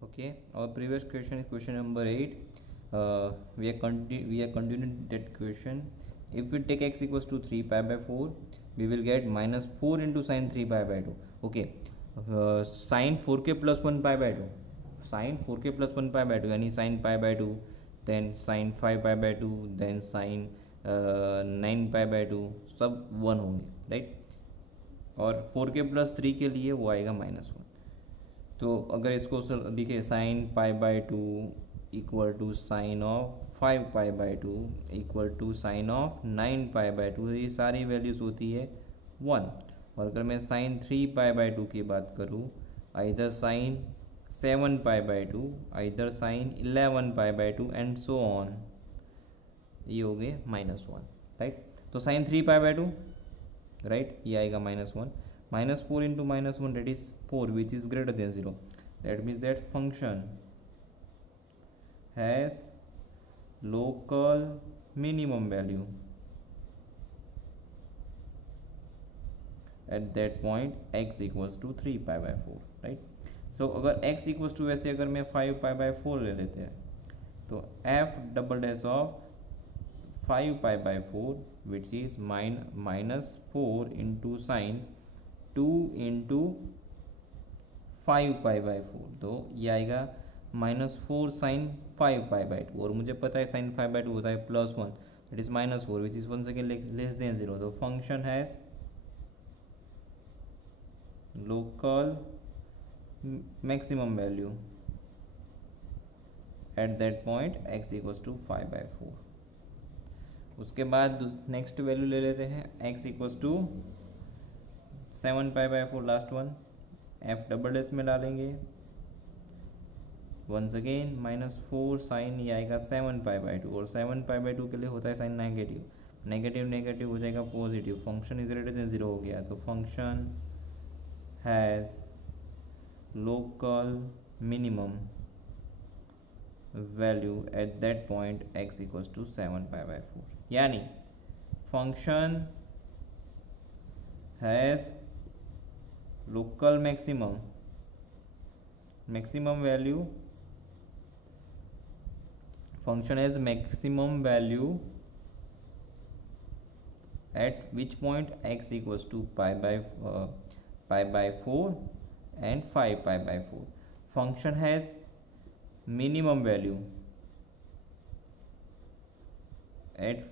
Okay, our previous question is question number 8. We are continuing that question. If we take x equals to 3 pi by 4, we will get minus 4 into sine 3 pi by 2. Okay, sine 4k plus 1 pi by 2. Sine 4k plus 1 pi by 2 यानी sine pi by 2, then sine 5 pi by 2, then sine 9 pi by 2, सब 1 होंगे, right. और 4k plus 3 के लिए वो आएगा -1. तो अगर इसको लिखे sine pi by 2 equal to sine of 5 pi by 2 equal to sine of 9 pi by 2, ये सारी वैल्यूज़ होती है 1. और अगर मैं साइन 3 पाई बाय 2 की बात करूँ, either sine 7 pi by 2, either sine 11 pi by 2 and so on, ये हो गए -1, राइट. तो साइन 3 पाई बाय 2, राइट, ये आएगा -1. -4 into -1, that is 4, which is greater than 0. That means that function has local minimum value at that point x equals to 3 pi by 4, right. So अगर x equals to, वैसे अगर मैं 5 pi by 4 ले लेते हैं, तो f double dash of 5 pi by 4, which is -4 into sine 2 into 5 pi by 4, तो ये आएगा -4 साइन 5 पाई बाई 2. और मुझे पता है साइन 5 बाई 2 होता है +1, that is -4, which is one second less than 0. तो function has local maximum value at that point x equals to 5 by 4. उसके बाद नेक्स्ट वैल्यू ले लेते हैं x इक्वल्स टू 7 पाई by 4, last one. F double s में डालेंगे once again -4 sign, ये आएगा 7 पाई बाई 2, और 7 पाई बाई 2 के लिए होता है साइन नेगेटिव. नेगेटिव नेगेटिव हो जाएगा positive. Function is greater than 0 हो गया. तो function has local minimum value at that point x equals to 7 पाई बाई 4. यानी function has local maximum value, function has maximum value at which point x equals to pi by 4 and 5 pi by 4. function has minimum value at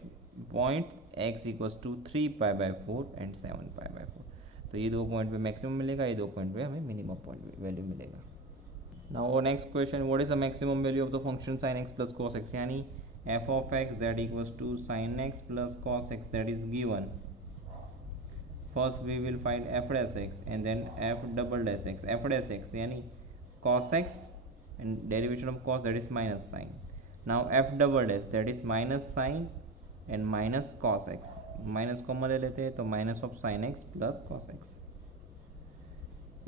point x equals to 3 pi by 4 and 7 pi by 4. तो ये 2 point पे maximum मिलेगा, ये 2 point पे हमें minimum point value मिलेगा. Now next question, what is the maximum value of the function sin x plus cos x, यानी f of x that equals to sin x plus cos x that is given. First we will find f dash x and then f double dash x. f dash x यानी cos x and derivation of cos, that is minus sin. Now f double dash, that is minus sin and minus cos x. Minus common ले लेते हैं, तो minus of sine x plus cos x.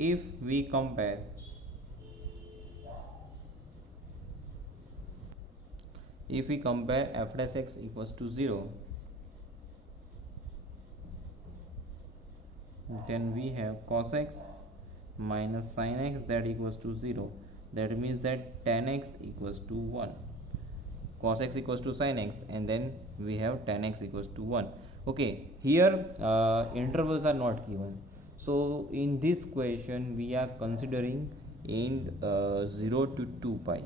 If we compare f dash x equals to 0, then we have cos x minus sin x that equals to 0. That means that tan x equals to 1. Cos x equals to sin x, and then we have tan x equals to 1. Okay, here intervals are not given, so in this question we are considering in 0 to 2 pi.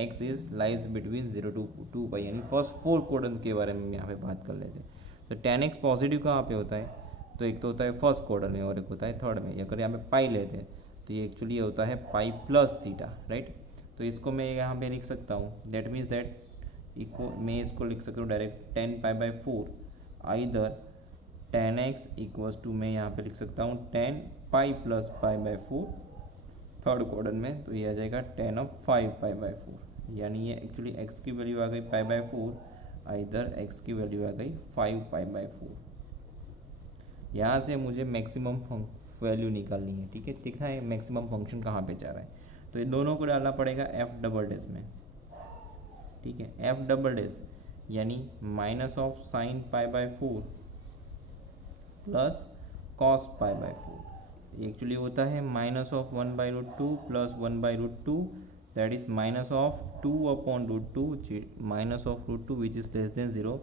x is lies between 0 to 2 pi, यानी first 4 quadrant के बारे में यहाँ पे बात कर लेते हैं. तो tan x पॉजिटिव कहाँ पे होता है, तो एक तो होता है फर्स्ट क्वाड्रेंट में और एक होता है थर्ड में. अगर यहाँ पे पाई लेते हैं तो ये एक्चुअली होता है पाई प्लस थीटा, राइट. तो इसको मैं यहाँ पे लिख सकता हूँ, दैट मीन्स दैट मैं इसको लिख सकता हूँ डायरेक्ट 10 पाई by 4, either tan x equals to, मैं यहाँ पे लिख सकता हूँ 10 पाई plus pi by 4 third quadrant में, तो ये आ जाएगा 10 ऑफ 5 पाई बाई 4. यानी ये एक्चुअली x की वैल्यू आ गई पाई बाई 4, आइदर x की वैल्यू आ गई 5 पाई बाई 4. यहाँ से मुझे मैक्सिमम वैल्यू निकालनी है, ठीक है. दिखना है मैक्सिमम फंक्शन कहाँ पे जा रहा है, तो ये दोनों को डालना पड़ेगा f डबल डैश में, ठीक है. f डबल डैश यानी minus of sine pi by 4 plus cos pi by 4. Actually होता है -(1/√2 + 1/√2 that is minus of 2 upon root 2 minus of root 2 which is less than 0.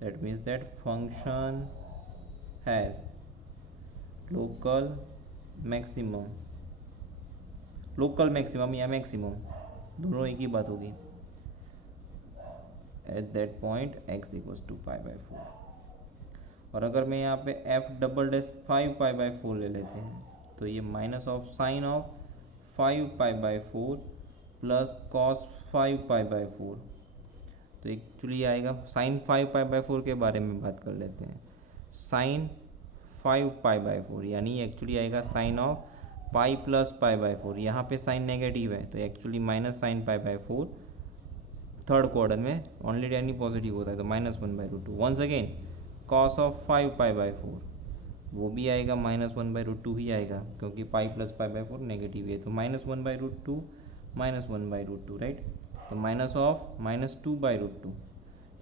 That means that function has local maximum या maximum दोनों एक ही बात होगी at that point x equals to π/4. और अगर मैं यहाँ पे f डबल डैश 5π/4 ले लेते हैं तो ये minus of sine of 5π/4 plus cos 5π/4. तो एक्चुअली आएगा साइन 5π/4 के बारे में बात कर लेते हैं. साइन 5π/4 यानी एक्चुअली आएगा साइन ऑफ पाई प्लस π/4. यहाँ पे साइन नेगेटिव है तो actually minus sine π/4 third quarter में ओनली यानी पॉजिटिव होता है तो -1/√2. वंस अगेन कॉस ऑफ 5π/4 वो भी आएगा -1/√2 ही आएगा क्योंकि पाई प्लस π/4 नेगेटिव है तो -1/√2 -1/√2 राइट. तो माइनस ऑफ -2/√2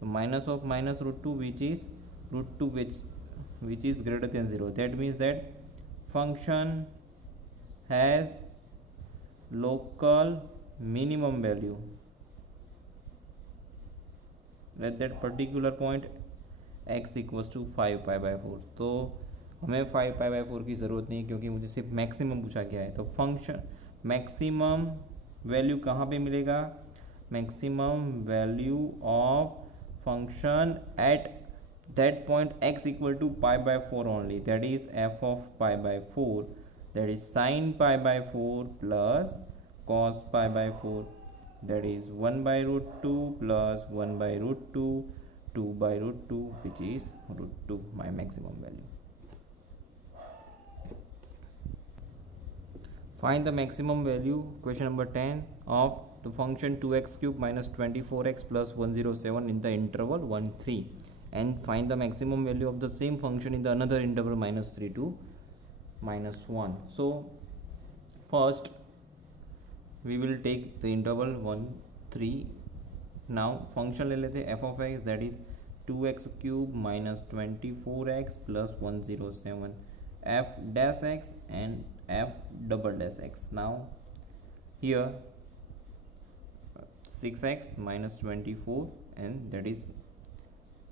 तो minus of -√2 which is √2 which is greater than 0. That means that function has local minimum value at that particular point x equals to 5π/4. तो हमें 5π/4 की ज़रूरत नहीं है क्योंकि मुझे सिर्फ मैक्सिमम पूछा गया है. तो फंक्शन मैक्सिमम वैल्यू कहाँ पे मिलेगा? Maximum value of function at that point x equal to π/4 only, that is f of π/4, that is sin π/4 plus cos π/4, that is 1/√2 plus 1/√2 2/√2 which is √2, my maximum value. Find the maximum value, question number 10, of the function 2x cube minus 24x plus 107 in the interval 1 3, and find the maximum value of the same function in the another interval -3 to -1. So first we will take the interval 1 3. now function ले लेते f of x, that is 2x cube minus 24x plus 107 f dash x and f double dash x. now here 6x minus 24 and that is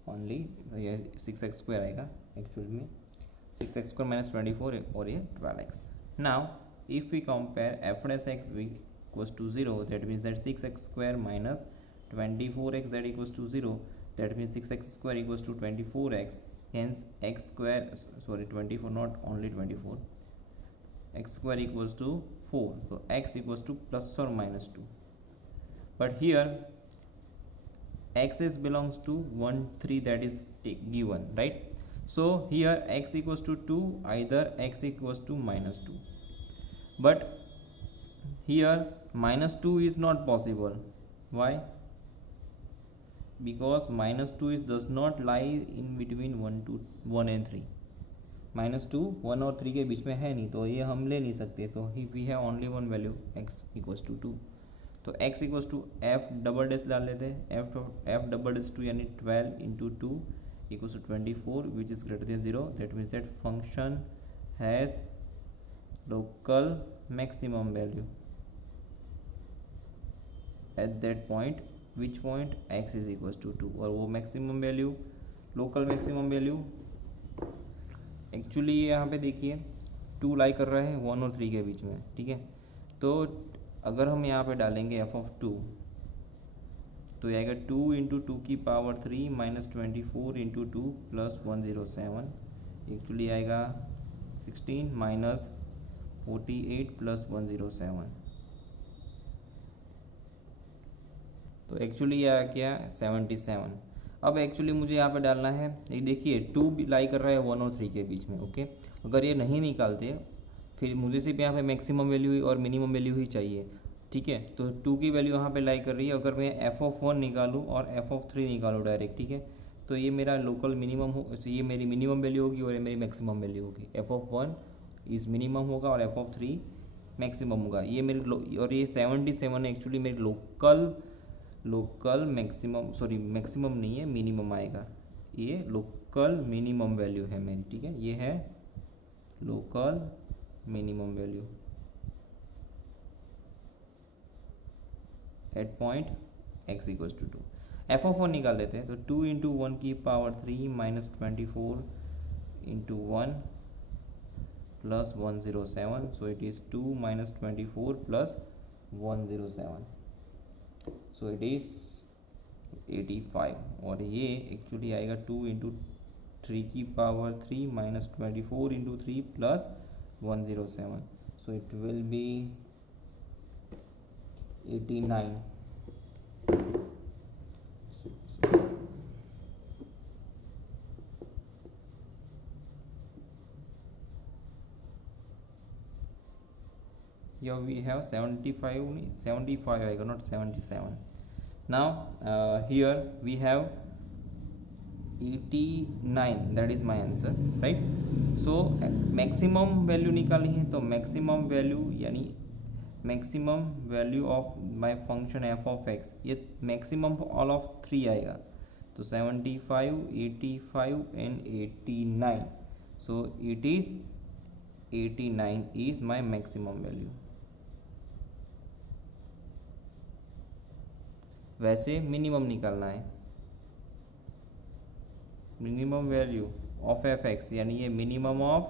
only ये 6x square आएगा actual में 6x square minus 24 और ये 12x. Now if we compare f dash x equals to 0 that means that 6x square minus 24x that equals to 0 that means 6x square equals to 24x. Hence x square 24 not only 24 x square equals to 4. so x equals to plus or minus 2. but here x's belongs to 1 3 that is given, right? so here x equals to 2, either x equals to -2, but here -2 is not possible. why? because -2 does not lie in between 1 and 3. -2 1 और 3 के बीच में है नहीं तो ये हम ले नहीं सकते. तो we have only one value, x equals to 2. तो x equals to f double dash डाल लेते हैं. एफ डबल डैश 2 यानी 12 into 2 equals to 24 which is greater than 0. That means that function has local maximum value at that point. Which point? x is equals to 2. और वो maximum value, local maximum value actually यहाँ पे देखिए 2 लाई कर रहा है 1 और 3 के बीच में, ठीक है. तो अगर हम यहाँ पे डालेंगे f of 2 तो ये आएगा 2 इंटू 2 की power 3 minus 24 into 2 plus 107 actually आएगा 16 माइनस 48 प्लस 107. तो एक्चुअली ये आया क्या 77. अब एक्चुअली मुझे यहाँ पे डालना है, ये देखिए 2 भी लाई कर रहा है 1 और 3 के बीच में. ओके, अगर ये नहीं निकालते फिर मुझे सिर्फ यहाँ पे मैक्सिमम वैल्यू और मिनिमम वैल्यू ही चाहिए, ठीक है. तो 2 की वैल्यू यहाँ पे लाई कर रही है. अगर मैं f of 1 निकालूँ और f of 3 निकालूँ डायरेक्ट, ठीक है, तो ये मेरा लोकल मिनिमम हो, ये मेरी मिनिमम वैल्यू होगी और ये मेरी मैक्सिमम वैल्यू होगी. f of 1 इस मिनिमम होगा और f of 3 मैक्सिमम होगा. ये मेरी और ये 77 एक्चुअली मेरी लोकल मैक्सिमम, सॉरी मैक्सिमम नहीं है, मिनिमम आएगा. ये लोकल मिनिमम वैल्यू है मेरी, ठीक है. ये है local minimum value. At point x equal to 2। F of 1 निकाल लेते हैं, तो 2 इंटू 1 की power 3 minus 24 into 1 plus 107, so it is 2 minus 24 plus 107, so it is 85। और ये एक्चुअली आएगा 2 इंटू 3 की power 3 minus 24 into 3 plus 107, so it will be 89। Here we have 75, 75 आएगा, not 77। Now here we have 89, that is my answer, right? So maximum value निकालनी है, तो maximum value यानी maximum value of my function F of x, ये maximum all of 3 आएगा, तो 75, 85 and 89, so it is 89 is my maximum value. वैसे minimum निकालना है, minimum value of F x, यानी ये minimum of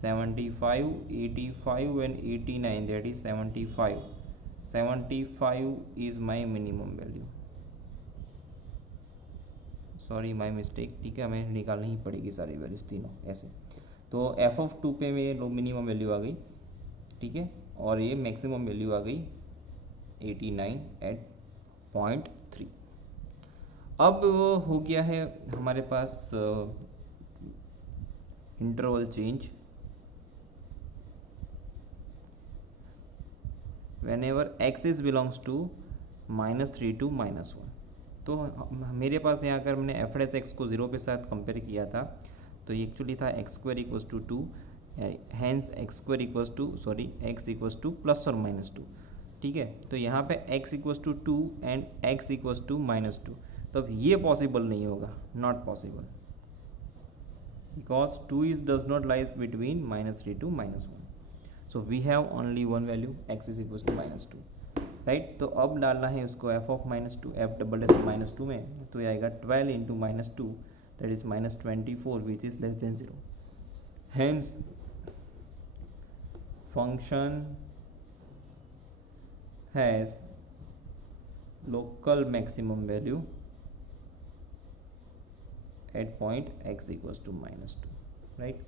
75, 85 and 89, that is 75। 75 is my minimum value, sorry my mistake, ठीक है, हमें निकालनी ही पड़ेगी सारी वैल्यूज तीनों ऐसे। तो एफ ऑफ 2 पे में लो मिनिमम वैल्यू आ गई, ठीक है, और ये मैक्सिमम वैल्यू आ गई 89 एट पॉइंट 3। अब हो गया है हमारे पास interval change, whenever x is belongs to -3 to -1। तो मेरे पास यहाँ अगर मैंने एफ एस एक्स को 0 के साथ कंपेयर किया था, तो ये एक्चुअली था x square equals to 2, hence x square equals to x equals to plus और माइनस 2, ठीक है। तो यहाँ पे x equals to 2 and x equals to -2, तो अब ये पॉसिबल नहीं होगा, not possible, because 2 is does not lies between -3 to -1, so we have only one value, x is equals to -2, right. तो अब डालना है उसको f of -2, f double s -2 में, तो ये आएगा 12 into -2, that is -24 which is less than 0, hence function has local maximum value at point x equals to -2, right।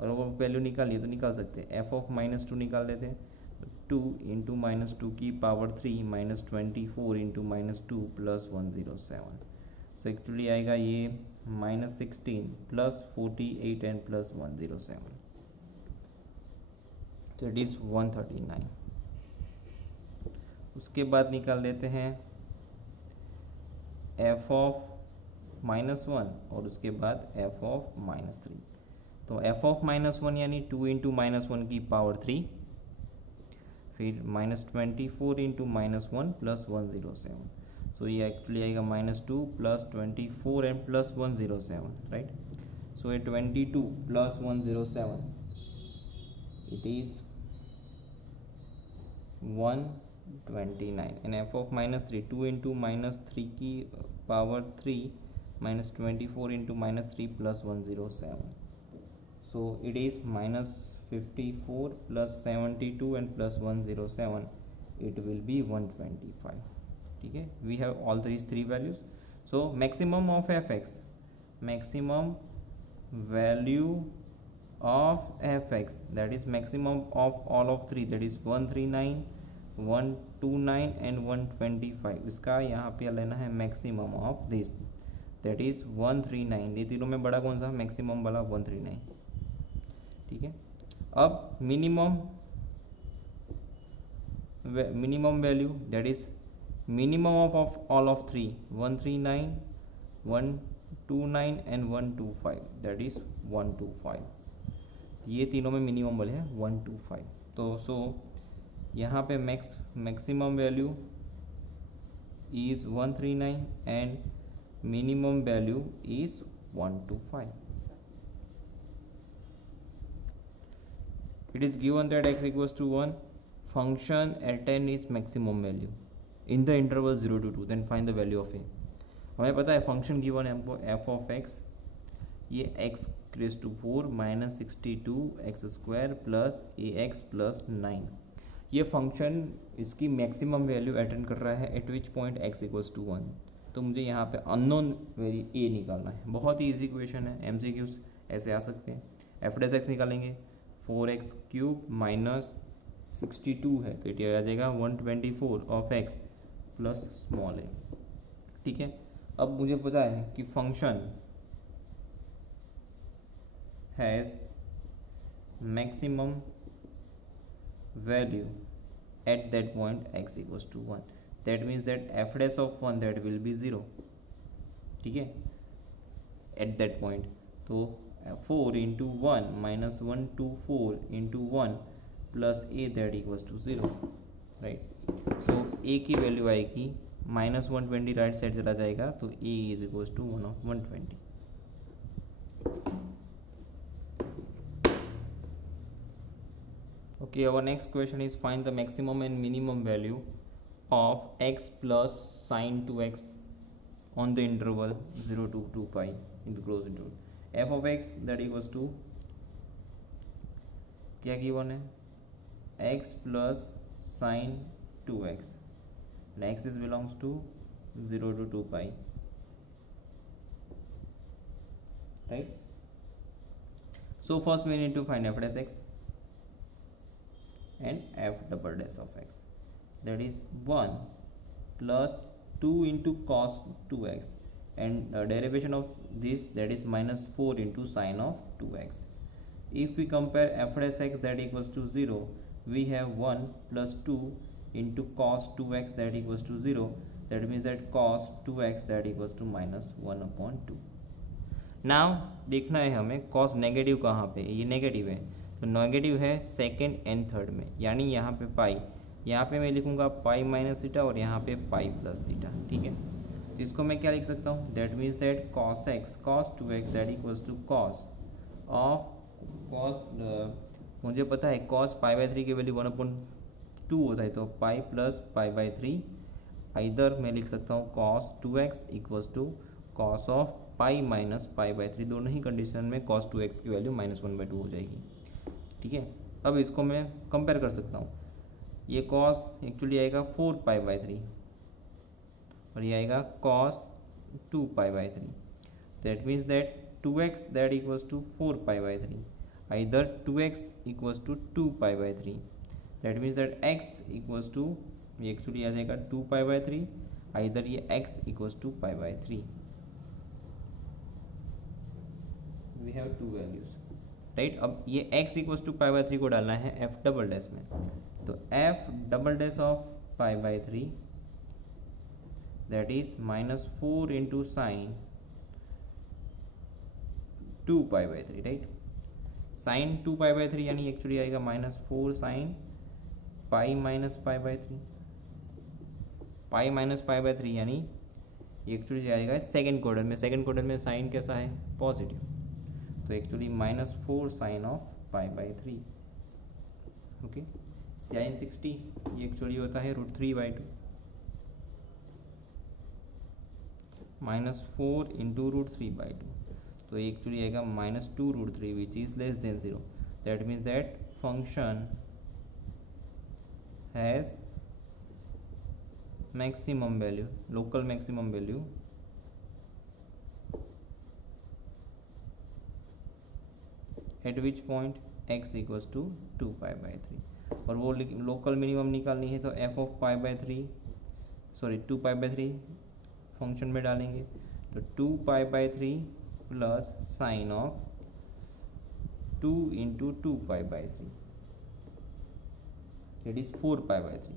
और वो वैल्यू निकालिए तो निकाल सकते हैं, f ऑफ -2 निकाल देते हैं, 2 इंटू -2 की power 3 -24 into -2 plus 107, so actually आएगा ये -16 प्लस 48 एंड प्लस 107, तो इट इज़ 139। उसके बाद निकाल लेते हैं f ऑफ -1 और उसके बाद f ऑफ -3, तो f ऑफ -1 यानी 2 इंटू -1 की पावर 3, फिर -24 इंटू -1 प्लस 107, सो ये एक्चुअली आएगा -2 plus 24 and plus 107, right. So ये 22 plus 107, it is 129 and f of -3, 2 into -3 की power 3 -24 into -3 plus 107, so it is -54 plus 72 and plus 107, it will be 125, ठीक है। We have all these 3 values, so maximum of F x, maximum value of fx, that is maximum of all of 3, that is 139, 129 and 125, इसका यहाँ पे लेना है maximum of this, that is 139, ये तीनों में बड़ा कौन सा, मैक्सिमम वाला 139, ठीक है। अब minimum value, that is minimum of all of 3, 139, 129 and 125, that is 125, ये तीनों में मिनिमम वाले हैं 125, तो सो यहाँ पे maximum value is 139 and minimum value is 125। It is given that x equals to 1, function at n is maximum value, in the interval 0 to 2, then find the value of a. हमें पता है function given है हमको f of x, ये x raise to 4 minus 62 x square plus a x plus 9। ये function इसकी maximum value attend कर रहा है at which point x equals to 1। तो मुझे यहाँ पे अननोन वेरी ए निकालना है। बहुत ही इजी क्वेश्चन है, एमसीक्यूज ऐसे आ सकते हैं। एफ डेस एक्स निकालेंगे, 4x क्यूब माइनस 62 है तो ये आ जाएगा 124 ऑफ एक्स प्लस स्मॉल ए। ठीक है, अब मुझे पता है कि function has maximum value at that point x equals to 1, that means that f dash of 1 that will be 0। ठीक है, at that point तो 4 into 1 minus 124 into 1 plus a that equals to 0, right। so a की value आएगी minus 120, right side चला जाएगा तो a is equals to 1 of 120। Okay, our next question is find the maximum and minimum value of x plus sin 2x on the interval 0 to 2 pi in the closed interval। f of x that equals to क्या given है, x plus sin 2x and x is belongs to 0 to 2 pi, right। so first we need to find f dash x and f double dash of x, that is 1 plus 2 into cos 2x and derivation of this, that is minus 4 into sin of 2x। if we compare f dash x that equals to 0, we have 1 plus 2 into cos 2x that equals to 0, that means that cos 2x that equals to minus 1 upon 2। Now देखना है हमें cos negative कहाँ पे, ये negative है तो negative है second and third में, यानी यहाँ पे पाई, यहाँ पे मैं लिखूँगा पाई माइनस थीटा और यहाँ पे पाई प्लस थीटा। ठीक है, तो इसको मैं क्या लिख सकता हूँ, that means that cos x cos 2x that equals to cos of cos, मुझे पता है कॉस पाई बाई 3 की वैल्यू 1/2 होता है तो पाई प्लस पाई बाई 3। इधर मैं लिख सकता हूँ cos 2x equals to cos of pi minus pi by 3, दोनों ही कंडीशन में cos 2x की वैल्यू -1/2 हो जाएगी। ठीक है, अब इसको मैं कंपेयर कर सकता हूँ, ये cos एक्चुअली आएगा 4 पाई बाई 3 और ये आएगा cos 2 pi by 3, that means that 2x that equals to 4 pi by 3, इधर 2x equals to 2 pi by 3, that means that x equals to, ये एक्चुअली आ जाएगा 2 पाई बाई 3, इधर ये x equals to pi by 3। We have two values, right. अब ये x equals to pi by 3 को डालना है f डबल डैश में, तो f double dash of pi by 3 that is -4 into sine 2 pi by 3, right. Sine 2 pi by 3 यानी actually आएगा -4 sine pi minus pi by 3, pi minus pi by 3 यानी actually आएगा second quarter में, second quarter में sine कैसा है, positive, तो actually -4 sine of pi by 3। Okay, sine 60 ये एक्चुअली होता है √3/2, -4 इंटू √3/2, तो एक्चुअली आएगा -2√3 which is less than 0, that means that function has maximum value, local maximum value at which point x equals to 2 pi by 3, और वो local minimum निकालनी है तो f of pi by 3 sorry 2 pi by 3 function में डालेंगे, तो 2 pi by 3 plus sine of 2 into 2 pi by 3 that is 4 pi by 3,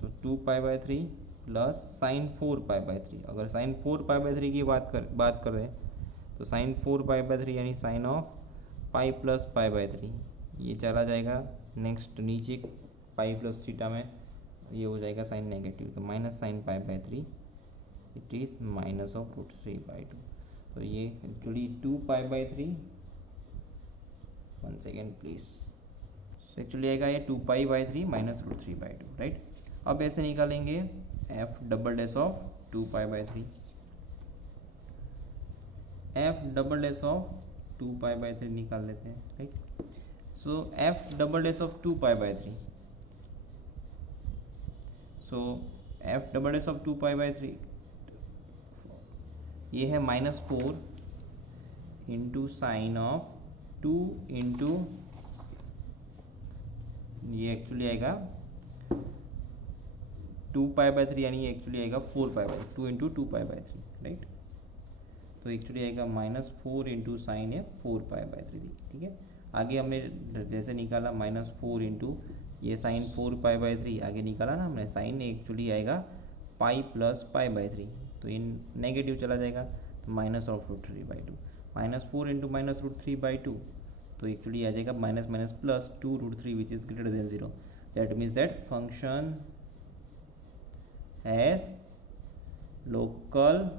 तो 2 pi by 3 plus sign 4 pi by 3। अगर साइन 4 पाई बाई 3 की बात कर रहे हैं तो साइन 4 पाई बाई 3 यानी sine of pi plus pi by 3, ये चला जाएगा नेक्स्ट नीचे पाई प्लस थीटा में, ये हो जाएगा साइन नेगेटिव, तो minus sine pi by 3 it is minus of √3/2, तो ये actually 2 pi by 3, 1 second please, actually आएगा ये 2 पाई बाई 3 माइनस √3/2, राइट। अब ऐसे निकालेंगे f double dash of 2π/3, f double dash of 2π/3 निकाल लेते हैं, right. So f double dash of 2π/3, so f double dash of 2π/3 ये है -4 इंटू साइन ऑफ 2 इंटू, ये एक्चुअली आएगा 2π/3, यानी ये एक्चुअली आएगा 4π/3, 2 इंटू 2π/3, राइट। तो एक्चुअली आएगा -4 इंटू साइन है 4π/3, ठीक है। आगे हमने जैसे निकाला -4 इंटू ये साइन 4π/3, आगे निकाला ना हमने साइन, एक्चुअली आएगा पाई प्लस π/3, तो इन नेगेटिव चला जाएगा, तो -√3/2, -4 इंटू -√3/2, तो एक्चुअली आ जाएगा minus minus plus 2√3 which is greater than 0, that means that function has local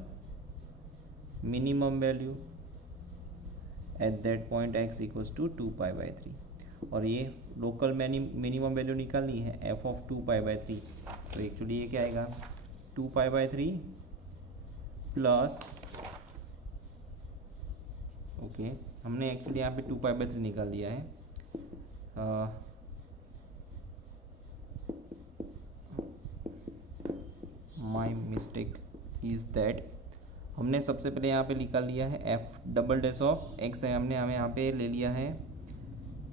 minimum value at that point x equals to 2π/3, और ये लोकल मिनिमम वैल्यू निकालनी है f ऑफ 2π/3, तो एक्चुअली ये क्या आएगा 2π/3 प्लस, ओके हमने एक्चुअली यहाँ पे 2π/3 निकाल दिया है, माई मिस्टेक इज दैट हमने सबसे पहले यहाँ पे निकाल लिया है F double dash of x है, हमने हमें यहाँ पे ले लिया है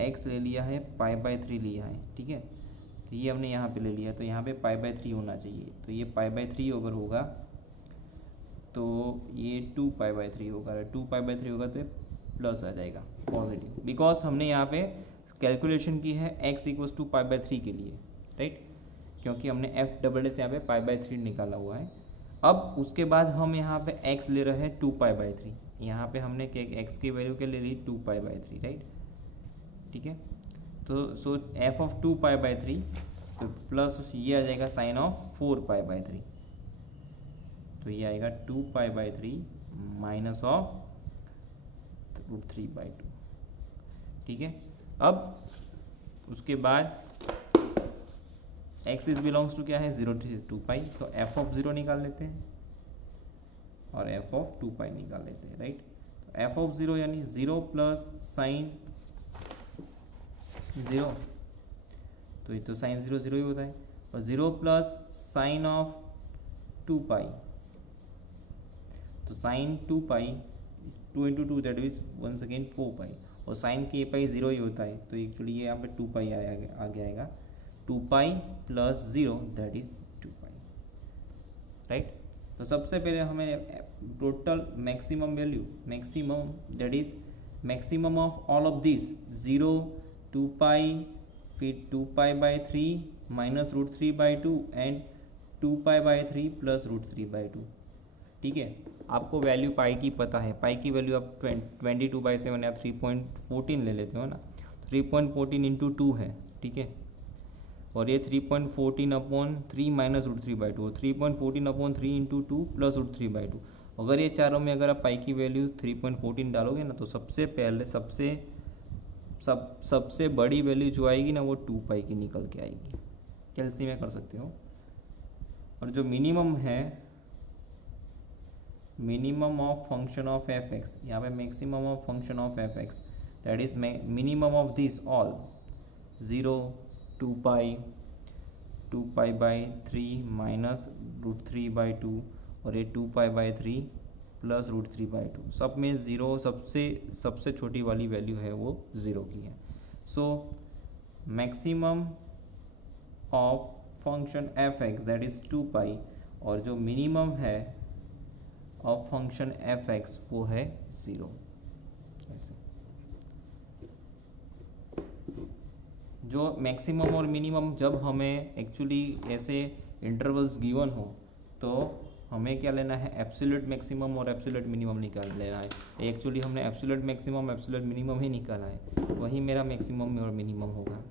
एक्स ले लिया है, π/3 लिया है, ठीक है। तो ये हमने यहाँ पे ले लिया, तो यहाँ पे π/3 होना चाहिए, तो ये π/3 अगर होगा तो ये 2π/3 होगा, 2π/3 होगा तो प्लस आ जाएगा पॉजिटिव, बिकॉज हमने यहाँ पे कैलकुलेशन की है x इक्वल्स टू π/3 के लिए, राइट, क्योंकि हमने एफ डबल डैश यहाँ पे π/3 निकाला हुआ है। अब उसके बाद हम यहाँ पे x ले रहे हैं 2π/3, यहाँ पे हमने x की वैल्यू क्या ले ली 2π/3, राइट, ठीक है। तो सो एफ ऑफ 2π/3 तो प्लस ये आ जाएगा साइन ऑफ 4π/3, तो ये आएगा 2π/3 माइनस ऑफ √3/2, ठीक है। अब उसके बाद x इज बिलोंग्स टू क्या है 0 to 2π, तो f ऑफ 0 निकाल लेते हैं और f ऑफ 2π निकाल लेते हैं, राइट। तो f ऑफ 0 यानी 0 प्लस साइन 0, तो ये तो साइन 0 0 ही होता है, और 0 प्लस साइन ऑफ 2π, तो sine 2π 2 into 2 that is once again 4π, और साइन के पाई 0 ही होता है, तो एक्चुअली ये यहाँ पे 2π आगे आएगा, 2π प्लस 0 दैट इज 2π, राइट। तो सबसे पहले हमें total maximum value, maximum that is maximum of all of this 0 2π फिर 2π/3 माइनस √3/2 एंड 2π/3 प्लस √3/2, ठीक है। आपको वैल्यू पाई की पता है, पाई की वैल्यू आप 22/7 या 3.14 ले लेते हो ना, 3.14 इंटू 2 है, ठीक है, और ये 3.14/3 माइनस √3/2, 3.14/3 इंटू 2 प्लस √3/2। अगर ये चारों में अगर आप पाई की वैल्यू 3.14 डालोगे ना, तो सबसे पहले सबसे बड़ी वैल्यू जो आएगी ना वो 2π की निकल के आएगी, कैलसी में कर सकते हो। और जो मिनिमम है, minimum of function of F X, यहाँ पे maximum of function of F X that is minimum of this all 0 2π 2π/3 minus √3/2 और ये 2π/3 प्लस √3/2, सब में 0 सबसे छोटी वाली वैल्यू है वो 0 की है। So maximum of function F X that is 2π, और जो मिनिमम है ऑफ फंक्शन एफ एक्स वो है 0। ऐसे जो मैक्सिमम और मिनिमम जब हमें एक्चुअली ऐसे इंटरवल्स गिवन हो तो हमें क्या लेना है, एब्सोल्यूट मैक्सिमम और एब्सोल्यूट मिनिमम निकाल लेना है। एक्चुअली हमने एब्सोल्यूट मैक्सिमम एब्सोल्यूट मिनिमम ही निकाला है, वही मेरा मैक्सिमम और मिनिमम होगा।